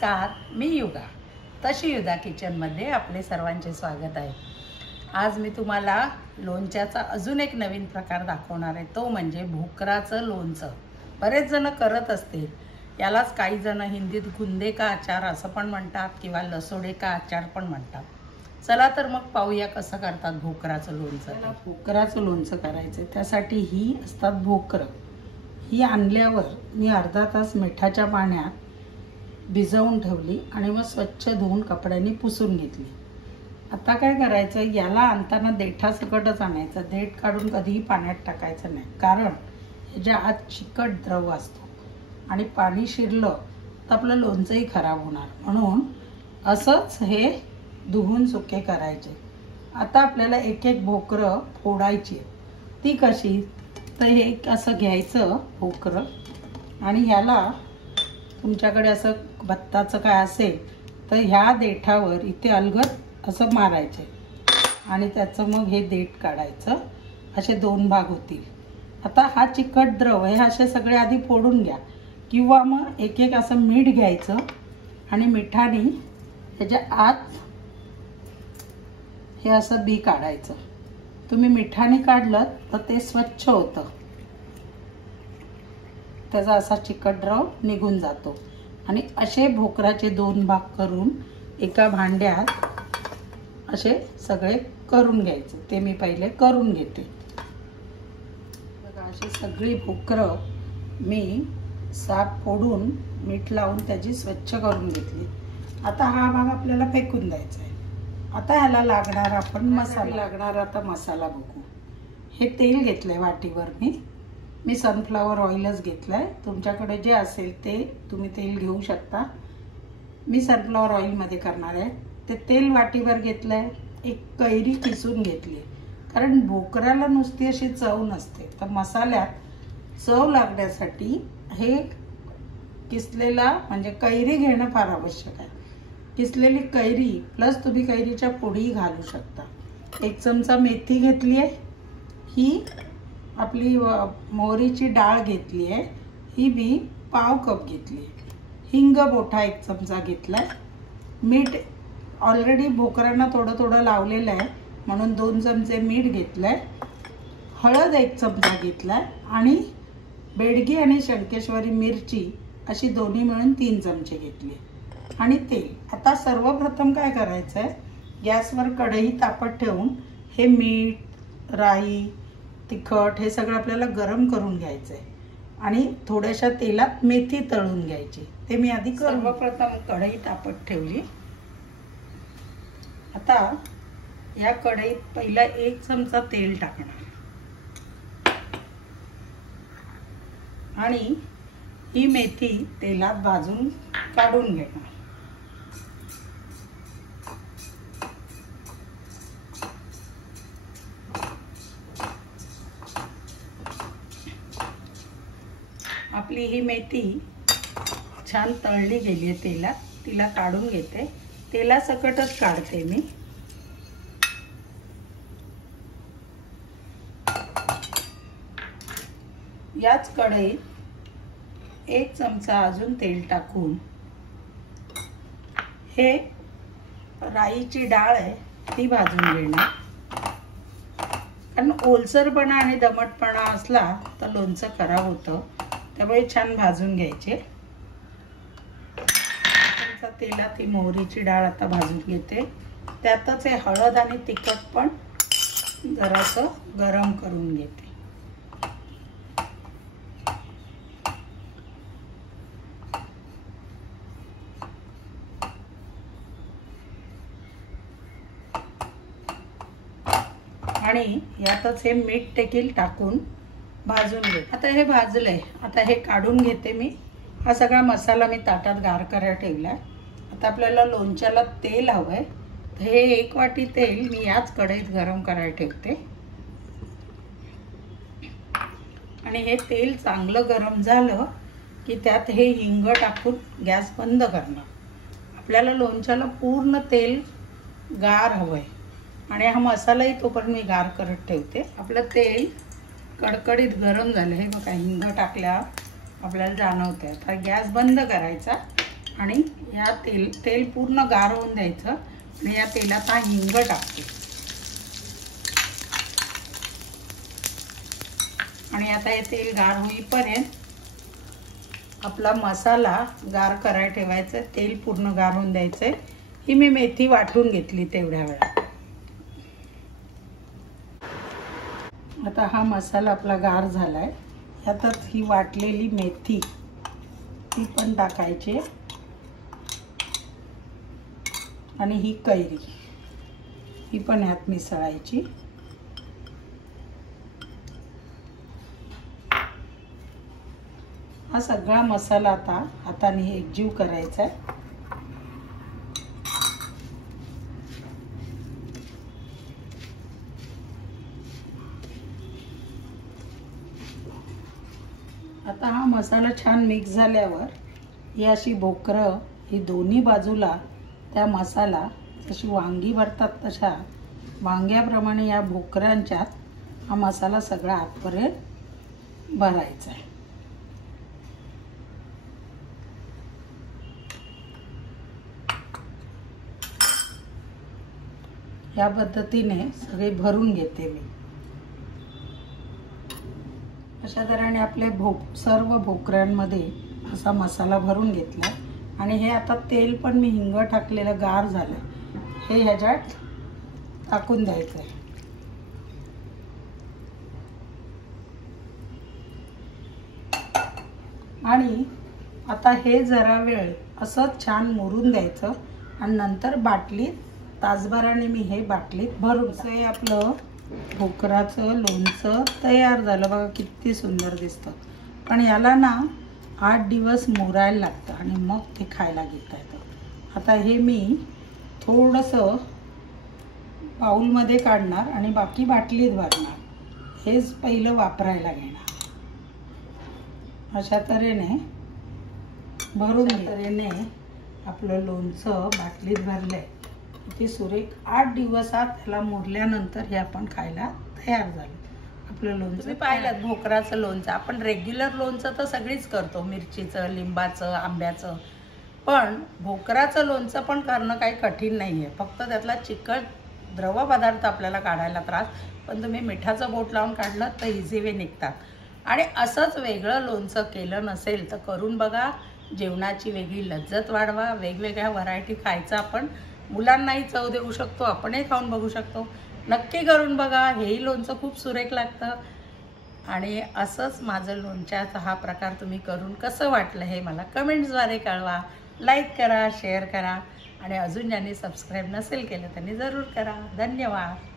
नमस्कार, मी युगा. तशी युगा किचनमध्ये आपले सर्वांचे स्वागत आहे. आज मी तुम्हाला लोणच्याचा अजून एक नवीन प्रकार दाखवणार आहे. तो म्हणजे भोकराचं लोणचं. बरेच जण करत असतील. यालाच काही जण हिंदीत गुंदे का आचार असं पण म्हणतात किंवा लसोडे का आचार पण म्हणतात. चला तर मग पाहूया कसं करतात भोकराचं लोणचं. भोकराचं लोणचं करायचं त्यासाठी ही असतात भोकरं. ही आणल्यावर मी अर्धा तास मिठाच्या पाण्यात भिजवून ठेवली आणि मग स्वच्छ धुवून कपड्यांनी पुसून घेतली. आता काय करायचं, याला आणताना देठासकटच आणायचं. देठ काढून कधीही पाण्यात टाकायचं नाही, कारण ह्याच्या आत चिकट द्रव असतो आणि पाणी शिरलं तर आपलं लोणचंही खराब होणार. म्हणून असंच हे धुवून सुके करायचे. आता आपल्याला एक एक भोकरं फोडायची. ती कशी तर हे असं घ्यायचं भोकरं आणि ह्याला तुमच्याकडे असं भत्ताचं काय असेल तर ह्या देठावर इथे अलगद असं मारायचे आणि त्याचं मग हे देठ काढायचं. असे दोन भाग होतील. आता हा चिकट द्रव हे असे सगळे आधी फोडून घ्या, किंवा मग एक एक असं मीठ घ्यायचं आणि मिठाने ह्याच्या आत हे असं बी काढायचं. तुम्ही मिठाने काढलं तर ते स्वच्छ होतं, त्याचा असा चिकट द्रव निघून जातो. आणि असे भोकराचे दोन भाग करून एका भांड्यात असे सगळे करून घ्यायचे. ते मी पहिले करून घेते. बघा, अशी सगळी भोकरं मी साफ फोडून मीठ लावून त्याची स्वच्छ करून घेतली. आता हा भाग आपल्याला फेकून द्यायचा आहे. आता ह्याला लागणार आपण मसाला बघू. हे तेल घेतलंय वाटीवर. मी सनफ्लावर ऑइलच घेतलंय. तुमच्याकडे जे असेल ते तुम्ही तेल घेऊ शकता. मी सनफ्लावर ऑइलमध्ये करणार आहे. ते तेल वाटीवर घेतलंय. एक कैरी किसून घेतली, कारण भोकराला नुसती अशी चव नसते, तर मसाल्यात चव लागण्यासाठी हे किसलेला म्हणजे कैरी घेणं फार आवश्यक आहे. किसलेली कैरी प्लस तुम्ही कैरीच्या पोडी घालू शकता. एक चमचा मेथी घेतली आहे. ही आपली मोहरीची डाळ घेतली आहे. ही मी पाव कप घेतली आहे. हिंग मोठा एक चमचा घेतलाय. मीठ ऑलरेडी भोकरांना थोडं थोडं लावलेलं आहे म्हणून 2 चमचे मीठ घेतलंय. हळद 1 चमचा घेतलाय आणि बेडगी आणि शंकेश्वरी मिरची अशी दोन्ही मिळून 3 चमचे घेतली आणि तेल. आता सर्वप्रथम काय करायचं आहे, गॅसवर कढई तापत ठेवून हे मीठ, राई, तिखट हे सगळं आपल्याला गरम करून घ्यायचं आहे आणि थोड्याशा तेलात मेथी तळून घ्यायची. ते मी आधी सर्वप्रथम कढई तापत ठेवली. आता या कढईत पहिला 1 चमचा तेल टाकणार आणि ही मेथी तेलात भाजून काढून घेणार. आपली ही मेथी छान तळली गेली आहे तेलात. तिला काढून घेते. तेलासकटच काढते मी. याच कढईत 1 चमचा अजून तेल टाकून हे राईची डाळ आहे ती भाजून घेणार. कारण ओलसरपणा आणि दमटपणा असला तर लोणचं खराब होतं, त्यामुळे छान भाजून घ्यायचे. तेलात ही मोहरीची डाळ आता भाजून घेते. त्यातच हे हळद आणि तिखट पण जरासं गरम करून घेते. आणि यातच हे मीठ देखील टाकून भाजून घे. आता हे भाजलंय. आता हे काढून घेते मी. हा सगळा मसाला मी ताटात गार करायला ठेवलाय. आता आपल्याला लोणच्याला तेल हवंय. हे 1 वाटी तेल मी याच कढईत गरम करायला ठेवते आणि हे तेल चांगलं गरम झालं की त्यात हे हिंग टाकून गॅस बंद करणार. आपल्याला लोणच्याला पूर्ण तेल गार हवंय आणि हा मसालाही तोपर्यंत मी गार करत ठेवते. आपलं तेल कडकडीत गरम झालं. हे बघा, हिंग टाकल्या आपल्याला जाणवतंय. आता गॅस बंद करायचा आणि या तेल पूर्ण गार होऊन द्यायचं आणि या तेलात हा हिंग टाकते आणि आता हे तेल गार होईपर्यंत आपला मसाला गार करायला ठेवायचा. तेल पूर्ण गार होऊन द्यायचंय. ही मी मेथी वाटून घेतली तेवढ्या वेळा. आता हा मसाला आपला गार झालाय. यातच ही वाटलेली मेथी ती पण टाकायची आणि ही कैरी ही पण यात मिसळायची. हा सगळा मसाला आता हाताने एकजीव करायचा आहे. आता हा मसाला छान मिक्स झाल्यावर ही अशी भोकरं ही दोन्ही बाजूला त्या मसाला जशी वांगी भरतात तशा वांग्याप्रमाणे या भोकरांच्यात हा मसाला सगळा आतपर्यंत भरायचा आहे. या पद्धतीने सगळे भरून घेते मी. अशा तऱ्हेने आपले सर्व भोकऱ्यांमध्ये असा मसाला भरून घेतला आणि हे आता तेल पण मी हिंग टाकलेलं गार झालं हे ह्याच्यात टाकून द्यायचं आहे. आणि आता हे जरा वेळ असं छान मुरून द्यायचं आणि नंतर बाटलीत तासभराने मी हे बाटलीत भरून. हे आपलं भोकराचं लोणचं तयार झालं बघा. किती सुंदर दिसतं. पण याला ना 8 दिवस मुरायला लागतं आणि मग ते खायला घेता येतं. आता हे मी थोडंसं बाउलमध्ये काढणार आणि बाकी बाटलीत भरणार. हेच पहिलं वापरायला घेणार. अशा तऱ्हेने भरून तऱ्हेने आपलं लोणचं बाटलीत भरलंय. किती सुरेख. 8 दिवसात त्याला मुरल्यानंतर हे आपण खायला तयार झालं आपलं लोणचं. तुम्ही पाहिलं भोकराचं लोणचं. आपण रेग्युलर लोणचं तर सगळीच करतो, मिरचीचं, लिंबाचं, आंब्याचं. पण भोकराचं लोणचं पण करणं काही कठीण नाही आहे. फक्त त्यातला चिकट द्रव पदार्थ आपल्याला काढायला त्रास. पण तुम्ही मिठाचं बोट लावून काढलं तर इझी वे निघतात. आणि असंच वेगळं लोणचं केलं नसेल तर करून बघा. जेवणाची वेगळी लज्जत वाढवा. वेगवेगळ्या व्हरायटी खायचं आपण. मुलांनाही चव देऊ शकतो, आपणही खाऊन बघू शकतो. नक्की करून बघा. हेही लोणचं खूप सुरेख लागतं. आणि असंच माझं लोणच्याचा हा प्रकार तुम्ही करून कसं वाटलं हे मला कमेंट्सद्वारे कळवा. लाईक करा, शेअर करा आणि अजून ज्यांनी सबस्क्राईब नसेल केलं त्यांनी जरूर करा. धन्यवाद.